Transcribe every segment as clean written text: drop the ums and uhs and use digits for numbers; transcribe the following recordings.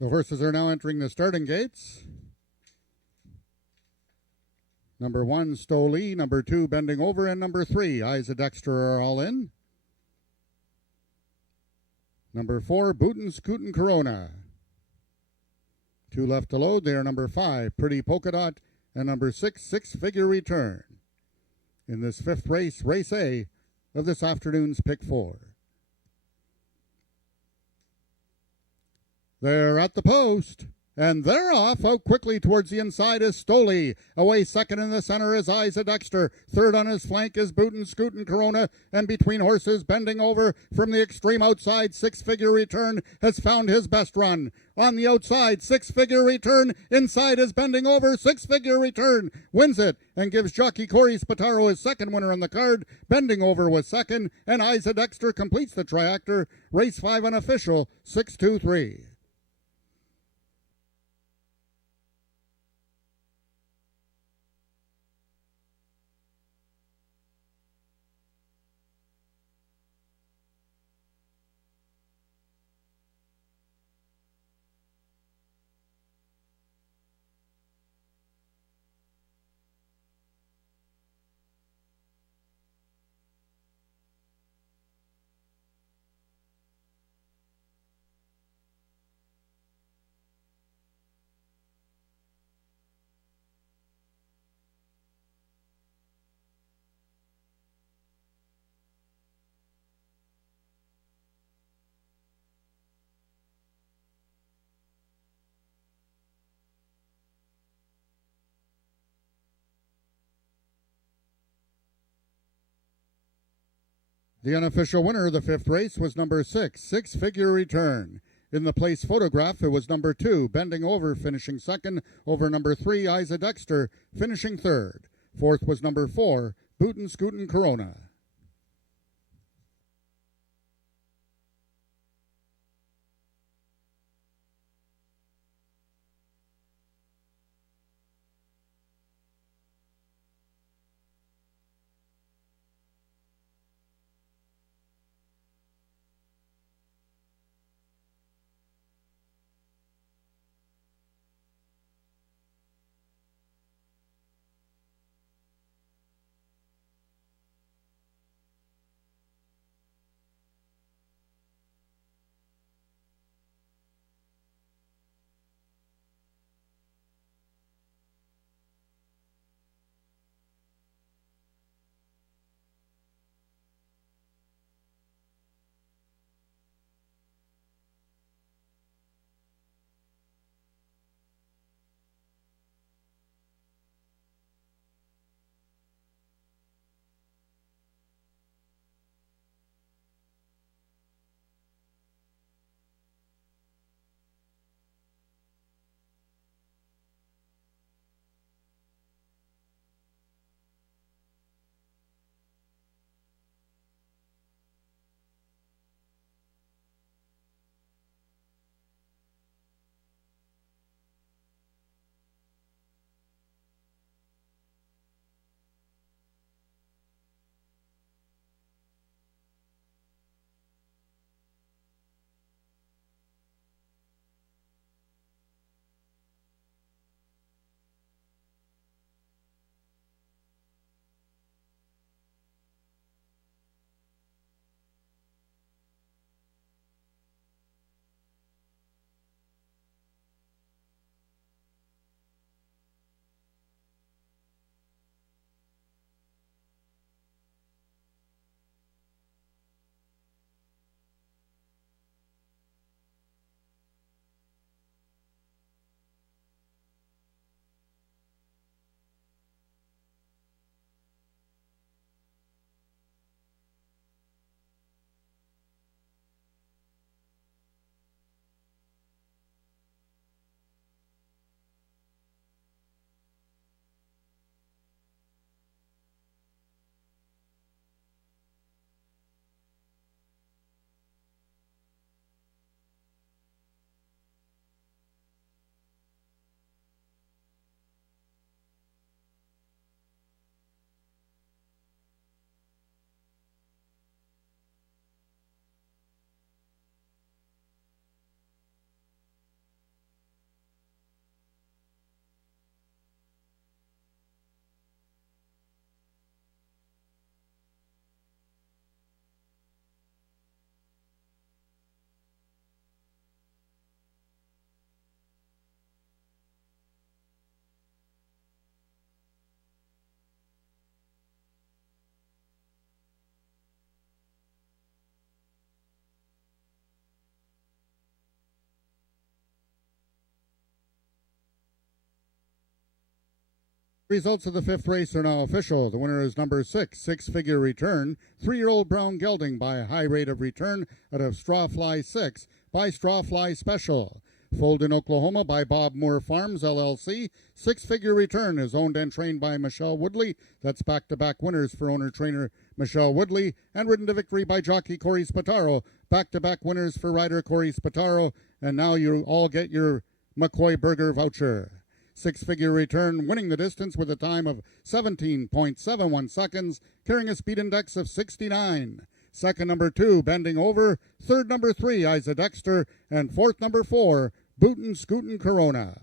The horses are now entering the starting gates. Number 1, Stoli, number 2, Bending Over, and number 3, Eyes of Dexter are all in. Number 4, Bootin' Scootin' Corona. 2 left to load. They are number 5, Pretty Polka Dot, and number 6, Six Figure Return. In this 5th race, Race A of this afternoon's Pick 4. They're at the post, and they're off. Out quickly towards the inside is Stoli. Away second in the center is Eyes of Dexter. Third on his flank is Bootin' Scootin' Corona. And between horses, Bending Over from the extreme outside, Six Figure Return has found his best run. On the outside, Six Figure Return. Inside is Bending Over. Six Figure Return wins it and gives jockey Corey Spataro his second winner on the card. Bending Over was second, and Eyes of Dexter completes the triactor. Race 5 unofficial, 6-2-3. The unofficial winner of the 5th race was number 6, Six Figure Return. In the place photograph, it was number 2, Bending Over, finishing second, over number 3, Eyes of Dexter, finishing third. Fourth was number 4, Bootin' Scootin' Corona. Results of the fifth race are now official. The winner is number 6, Six-Figure Return, 3-year-old brown gelding by a high rate of return out of Strawfly 6 by Strawfly Special. Foaled in Oklahoma by Bob Moore Farms, LLC. Six-Figure Return is owned and trained by Michelle Woodley. That's back-to-back winners for owner-trainer Michelle Woodley. And ridden to victory by jockey Corey Spataro. Back-to-back winners for rider Corey Spataro. And now you all get your McCoy Burger voucher. Six-Figure Return winning the distance with a time of 17.71 seconds, carrying a speed index of 69. Second, number 2, Bending Over. Third, number 3, Isa Dexter. And fourth, number 4, Bootin' Scootin' Corona.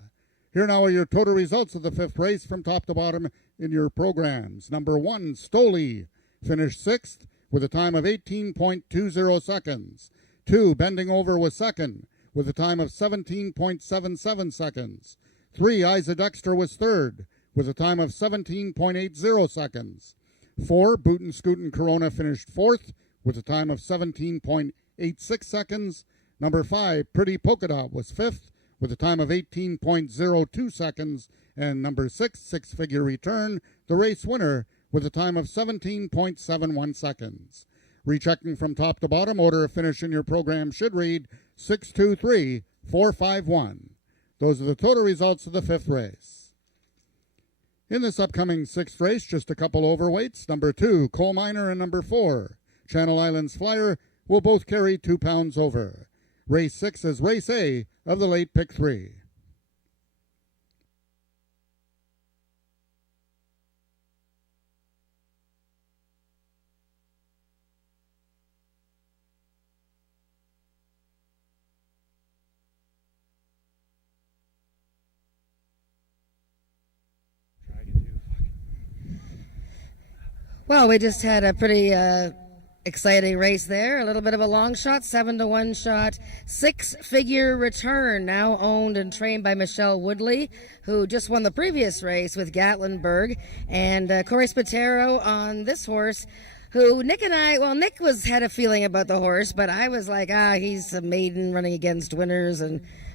Here now are your total results of the fifth race from top to bottom in your programs. Number 1, Stoli, finished 6th with a time of 18.20 seconds. 2, Bending Over was second with a time of 17.77 seconds. 3, Isa Dexter was third with a time of 17.80 seconds. 4, Bootin' Scootin' Corona finished fourth with a time of 17.86 seconds. Number 5, Pretty Polka Dot was fifth with a time of 18.02 seconds. And number 6, Six-Figure Return, the race winner, with a time of 17.71 seconds. Rechecking from top to bottom, order of finish in your program should read 623-451. Those are the total results of the fifth race. In this upcoming sixth race, just a couple overweights. Number 2, Coal Miner, and number 4, Channel Islands Flyer, will both carry 2 pounds over. Race 6 is Race A of the late Pick 3. Well, we just had a pretty exciting race there. A little bit of a long shot, 7-1 shot. Six-Figure Return, now owned and trained by Michelle Woodley, who just won the previous race with Gatlinburg. And Corey Spataro on this horse, who Nick and I, well, Nick had a feeling about the horse, but I was like, he's a maiden running against winners.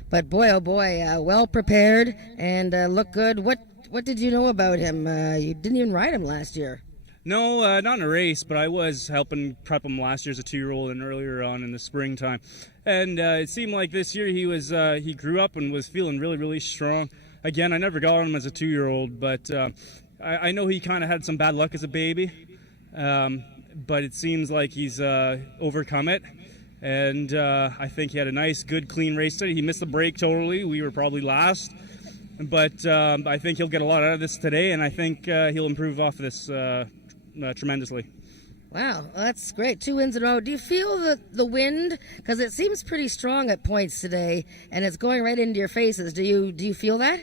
But boy, oh boy, well prepared and looked good. What did you know about him? You didn't even ride him last year. No, not in a race, but I was helping prep him last year as a 2-year-old and earlier on in the springtime. And it seemed like this year he grew up and was feeling really, really strong. Again, I never got him as a 2-year-old, but I know he kind of had some bad luck as a baby. But it seems like he's overcome it. And I think he had a nice, good, clean race today. He missed the break totally. We were probably last. But I think he'll get a lot out of this today, and I think he'll improve off this tremendously. Wow, that's great. 2 wins in a row. Do you feel the wind? Because it seems pretty strong at points today, and it's going right into your faces. Do you feel that?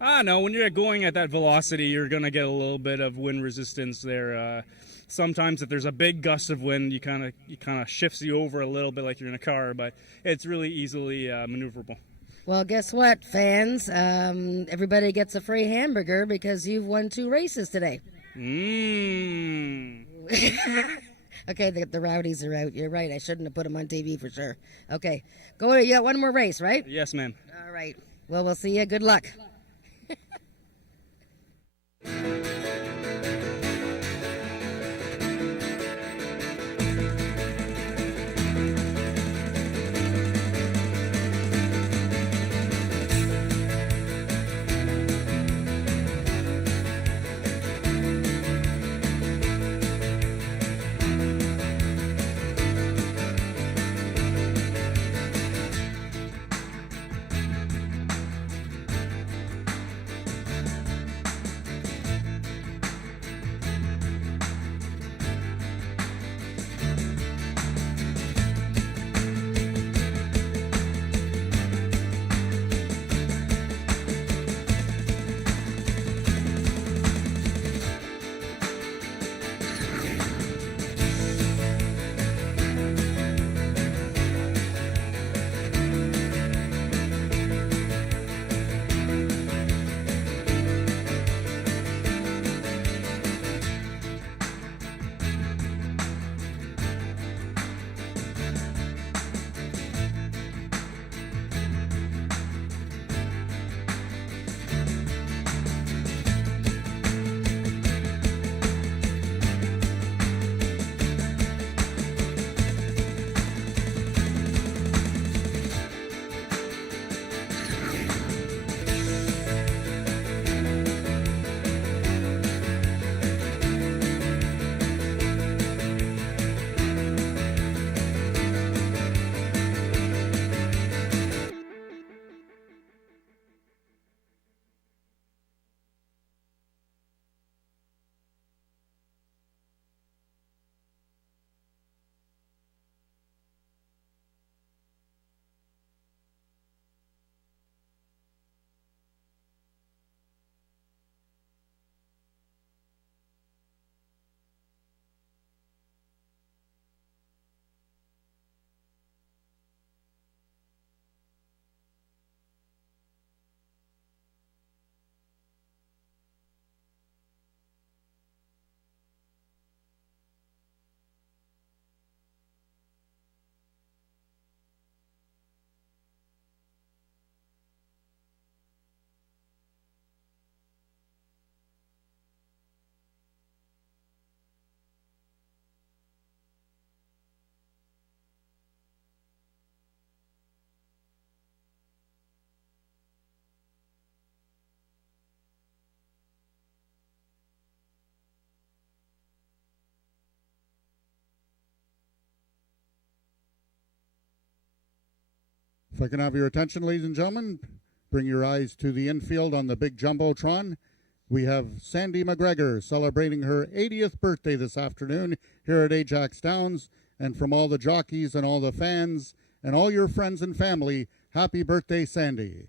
No. When you're going at that velocity, you're going to get a little bit of wind resistance there. Sometimes if there's a big gust of wind, you kind of shifts you over a little bit like you're in a car, but it's really easily maneuverable. Well, guess what, fans? Everybody gets a free hamburger because you've won 2 races today. Okay, the rowdies are out. You're right. I shouldn't have put them on TV for sure. Okay, you got one more race, right? Yes, ma'am. All right. Well, we'll see you. Good luck. If I can have your attention, ladies and gentlemen, bring your eyes to the infield on the big Jumbotron. We have Sandy McGregor celebrating her 80th birthday this afternoon here at Ajax Downs. And from all the jockeys and all the fans and all your friends and family, happy birthday, Sandy.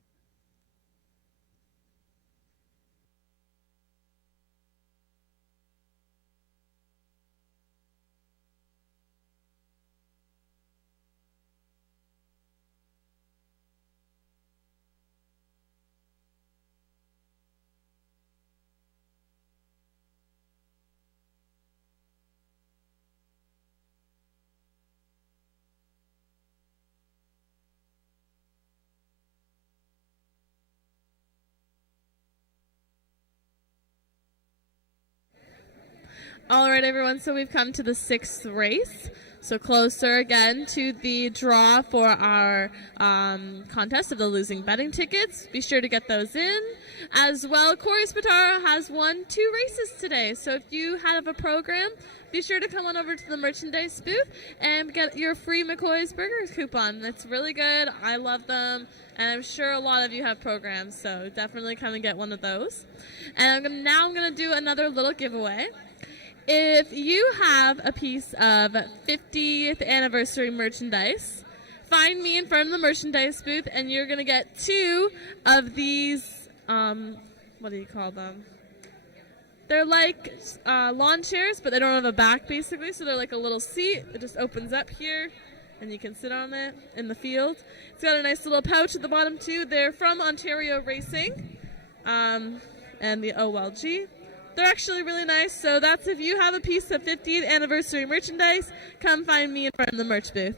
All right, everyone, so we've come to the 6th race. So closer again to the draw for our contest of the losing betting tickets. Be sure to get those in. As well, Corey Spataro has won 2 races today. So if you have a program, be sure to come on over to the merchandise booth and get your free McCoy's Burgers coupon. That's really good. I love them. And I'm sure a lot of you have programs, so definitely come and get one of those. And now I'm going to do another little giveaway. If you have a piece of 50th anniversary merchandise, find me in front of the merchandise booth, and you're going to get 2 of these, what do you call them? They're like lawn chairs, but they don't have a back, basically, so they're like a little seat. It just opens up here, and you can sit on it in the field. It's got a nice little pouch at the bottom, too. They're from Ontario Racing and the OLG. They're actually really nice, so that's if you have a piece of 50th anniversary merchandise, come find me in front of the merch booth.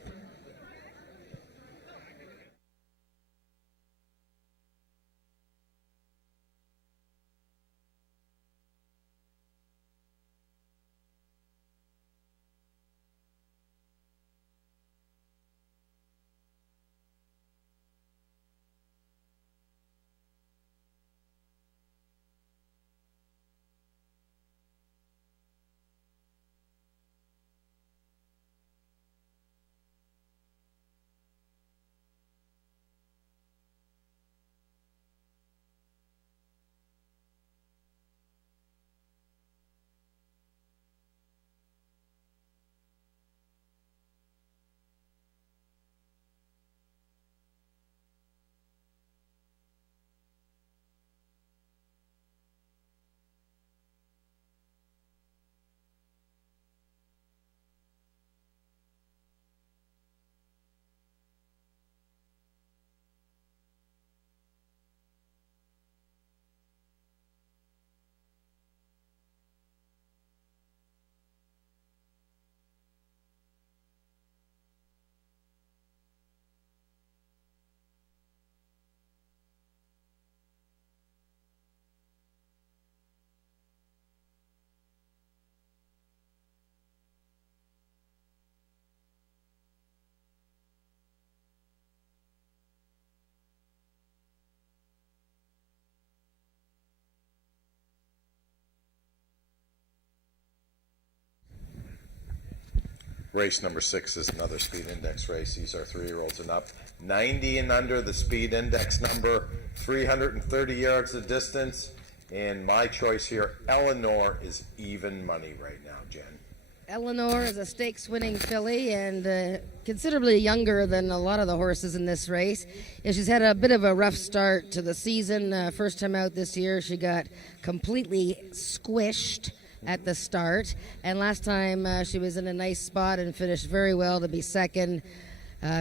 Race number 6 is another speed index race. These are 3-year-olds and up. 90 and under the speed index number, 330 yards the distance. And my choice here, Eleanor, is even money right now, Jen. Eleanor is a stakes-winning filly and considerably younger than a lot of the horses in this race. And she's had a bit of a rough start to the season. First time out this year, she got completely squished at the start, and last time she was in a nice spot and finished very well to be second.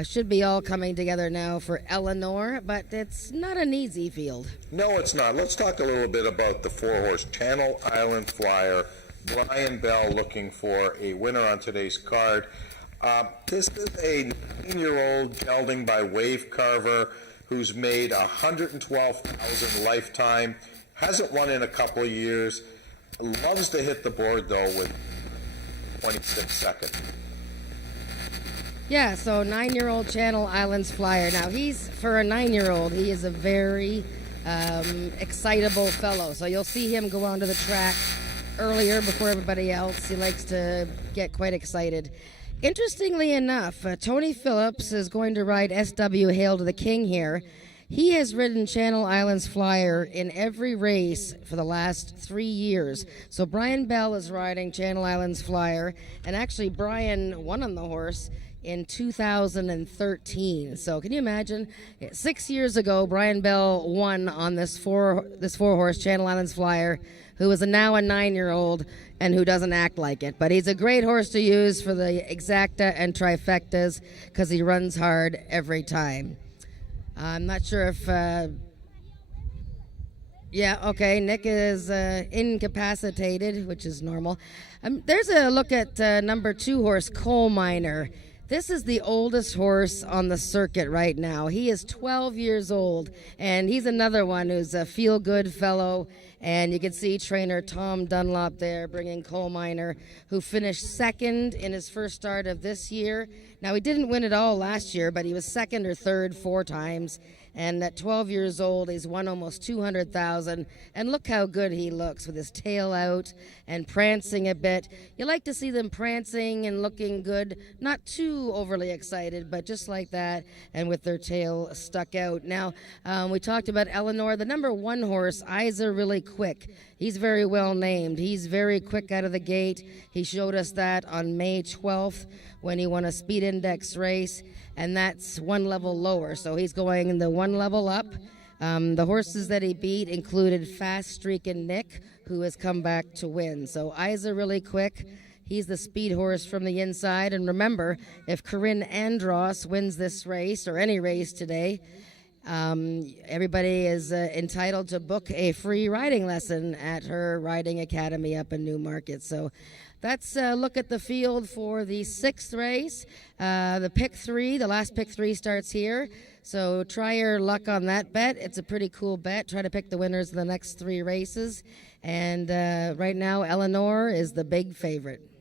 Should be all coming together now for Eleanor, but it's not an easy field. No, it's not. Let's talk a little bit about the 4-horse Channel Island Flyer. Brian Bell looking for a winner on today's card. This is a 9-year-old gelding by Wave Carver who's made $112,000 lifetime. Hasn't won in a couple of years. Loves to hit the board, though, with 26 seconds. Yeah, so 9-year-old Channel Islands Flyer. Now, for a 9-year-old, he is a very excitable fellow. So you'll see him go onto the track earlier before everybody else. He likes to get quite excited. Interestingly enough, Tony Phillips is going to ride SW Hail to the King here. He has ridden Channel Islands Flyer in every race for the last 3 years. So Brian Bell is riding Channel Islands Flyer, and actually Brian won on the horse in 2013. So can you imagine? 6 years ago, Brian Bell won on this four horse Channel Islands Flyer, who is now a 9-year-old and who doesn't act like it. But he's a great horse to use for the exacta and trifectas because he runs hard every time. I'm not sure if... Nick is incapacitated, which is normal. There's a look at number 2 horse, Coal Miner. This is the oldest horse on the circuit right now. He is 12 years old, and he's another one who's a feel-good fellow. And you can see trainer Tom Dunlop there bringing Coal Miner, who finished second in his first start of this year. Now, he didn't win it all last year, but he was second or third 4 times. And at 12 years old, he's won almost $200,000. And look how good he looks with his tail out and prancing a bit. You like to see them prancing and looking good, not too overly excited, but just like that, and with their tail stuck out. Now, we talked about Eleanor. The number 1 horse, Isa Really Quick. He's very well named. He's very quick out of the gate. He showed us that on May 12th when he won a speed index race, and that's 1 level lower. So he's going the 1 level up. The horses that he beat included Fast Streak and Nick, who has come back to win. So Isa Really Quick, he's the speed horse from the inside. And remember, if Corinne Andros wins this race or any race today, everybody is entitled to book a free riding lesson at her riding academy up in Newmarket. So that's a look at the field for the 6th race. The pick 3, the last pick 3 starts here. So try your luck on that bet. It's a pretty cool bet. Try to pick the winners of the next 3 races. And right now, Eleanor is the big favorite.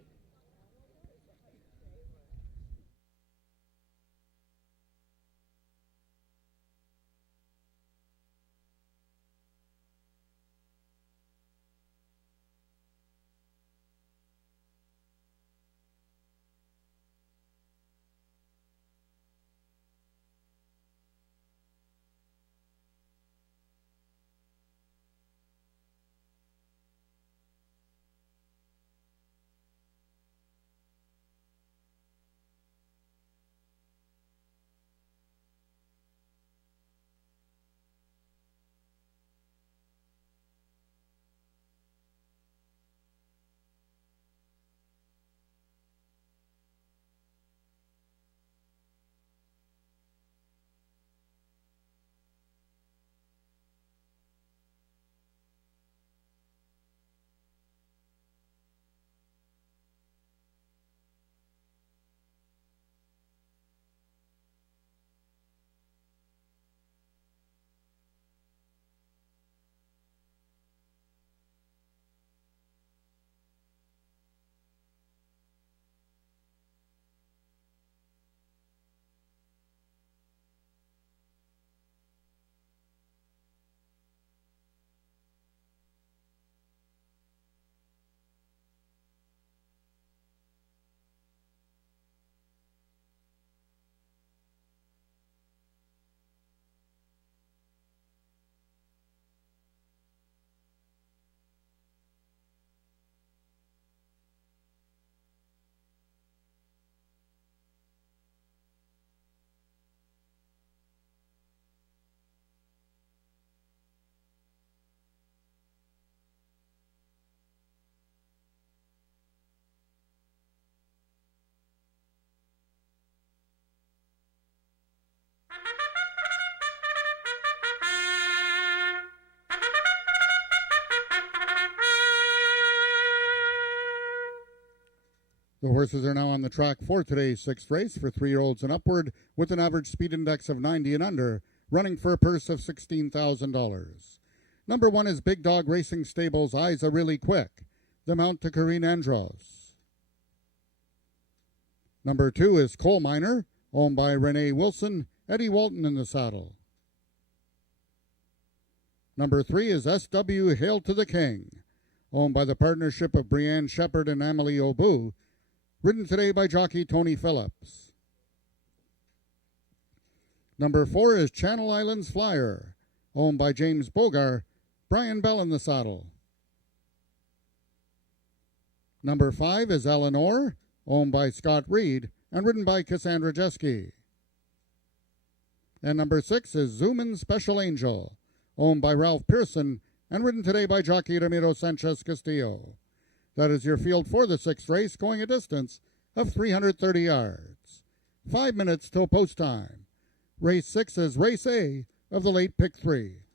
The horses are now on the track for today's 6th race for 3-year-olds and upward with an average speed index of 90 and under, running for a purse of $16,000. Number 1 is Big Dog Racing Stables' Isa Really Quick, the mount to Corinne Andros. Number 2 is Coal Miner, owned by Renee Wilson, Eddie Walton in the saddle. Number 3 is SW Hail to the King, owned by the partnership of Brianne Shepard and Amelie Obu. ridden today by jockey Tony Phillips. Number 4 is Channel Islands Flyer, owned by James Bogar, Brian Bell in the saddle. Number 5 is Eleanor, owned by Scott Reed and ridden by Cassandra Jeske. And number 6 is Zoomin Special Angel, owned by Ralph Pearson and ridden today by jockey Ramiro Sanchez Castillo. That is your field for the 6th race, going a distance of 330 yards. 5 minutes till post time. Race 6 is Race A of the late pick 3.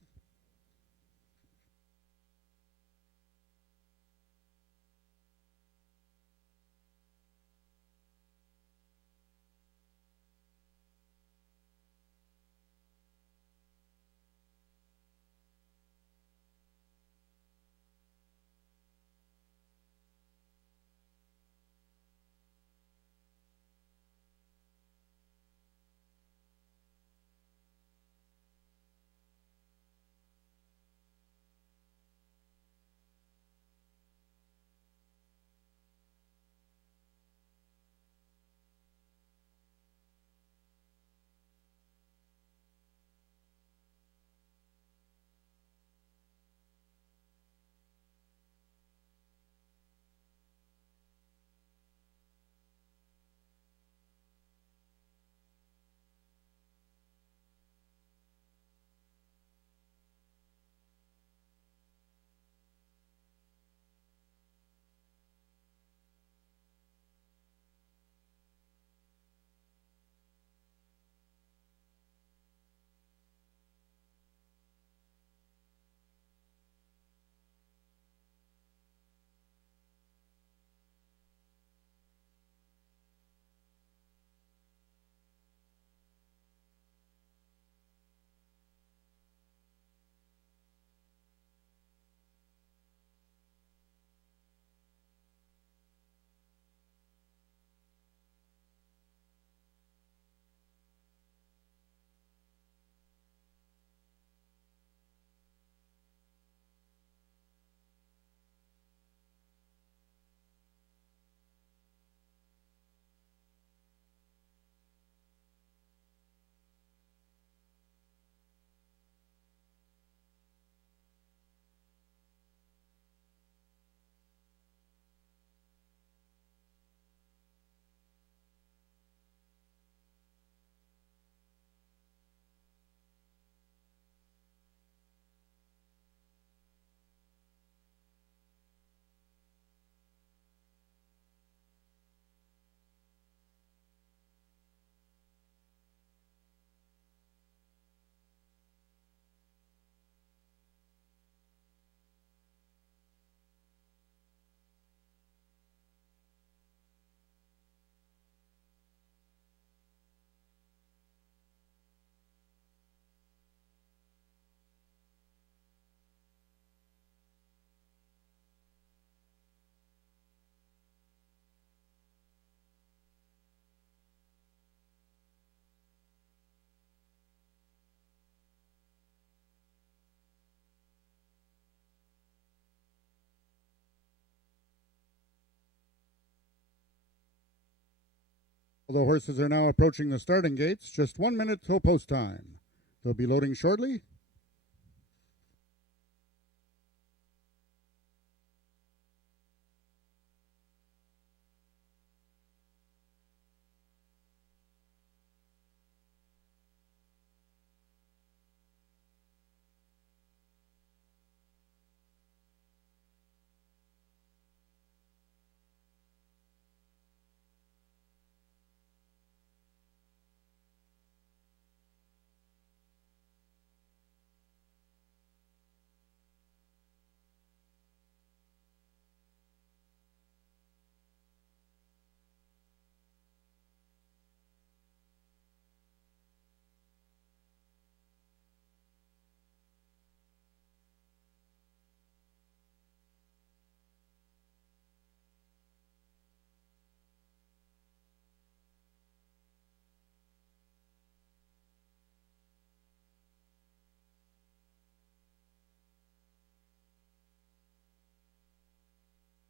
The horses are now approaching the starting gates, just 1 minute till post time. They'll be loading shortly.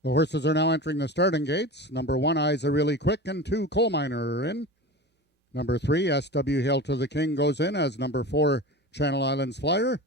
The horses are now entering the starting gates. Number 1, Eyes Are Really Quick, and 2, Coal Miner are in. Number 3, SW Hail to the King goes in as number 4, Channel Islands Flyer.